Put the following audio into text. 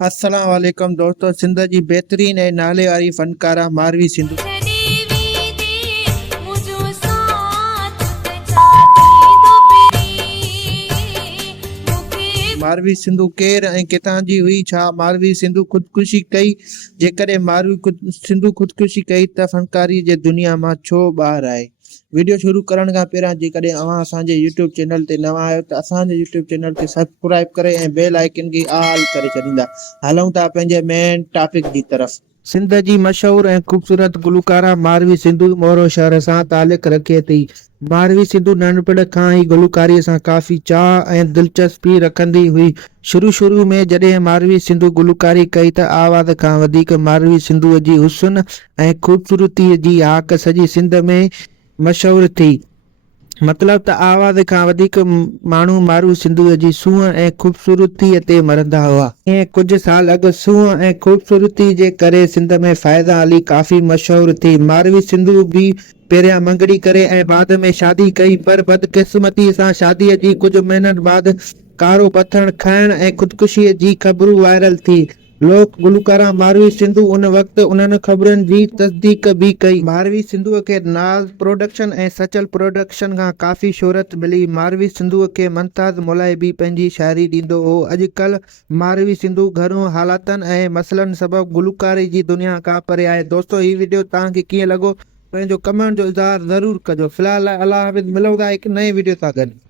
अस्सलाम वालेकुम दोस्तों। सिंध जी बहितरीन ऐं नाले वारी फनकारा मारवी सिंधु मारवी सिंधु केरु ऐं किथां जी हुई? छा मारवी सिंधु ख़ुदकुशी कई? जेकॾहिं मारवी सिंधु ख़ुदकुशी कई त फनकारी जे दुनिया मां छो ॿाहिरि आहे? वीडियो शुरू करण खां पहिरियां जेकॾहिं अव्हां असांजे यूट्यूब चैनल ते नवां आहियो त असांजे यूट्यूब चैनल खे सब्सक्राइब करे ऐं बेल आइकन खे ऑल करे छॾींदा। हलूं था पंहिंजे मेन टॉपिक जी तरफ़। सिंध जी मशहूर ऐं ख़ूबसूरत गुलकारा मारवी सिंधु मोरो शहर सां तालुक़ रखे थी। मारवी सिंधु नंढपण खां ई गुलकारीअ सां काफ़ी चाह ऐं दिलचस्पी रखंदी हुई। शुरू में जॾहिं मारवी सिंधु गुलकारी कई त आवाज़ खां वधीक मारवी सिंधुअ जी हुस्न ऐं ख़ूबसूरतीअ जी हाक सॼी सिंध में मशहूर थी। मतलब त आवाज़ खां वधीक माण्हू मारवी सिंधुअ जी सूंहं ऐं ख़ूबसूरतीअ ते मरंदा हुआ। ऐं कुझु साल अॻु सूंहं ऐं ख़ूबसूरती जे करे सिंध में फ़ायदा अली काफ़ी मशहूर थी। मारवी सिंधु बि पहिरियां मंगड़ी करे ऐं बाद में शादी कई, पर बदकिस्मतीअ सां शादीअ जी कुझु महीननि बाद कारो पत्थर खाइण ऐं ख़ुदकुशीअ जी ख़बरूं वायरल थी। लोक गुलकारा मारवी सिंधु उन वक़्तु उन्हनि ख़बरुनि जी तस्दीक भी कई। मारवी सिंधुअ खे नाज़ प्रोडक्शन ऐं सचल प्रोडक्शन खां काफ़ी शोहरत मिली। मारवी सिंधुअ खे मुमताज़ मुलाई भी पंहिंजी शाइरी ॾींदो हो। अॼुकल्ह मारवी सिंधु घणो हालातनि ऐं मसइलनि सबबु गुलकारी जी दुनिया खां परे आहे। दोस्तों, ही वीडियो तव्हांखे कीअं लॻो? पंहिंजो कमेंट जो इज़हार ज़रूर कजो। फ़िलहाल अल्लाह हाफ़िज़। मिलूं था हिकु नए वीडियो सां गॾु।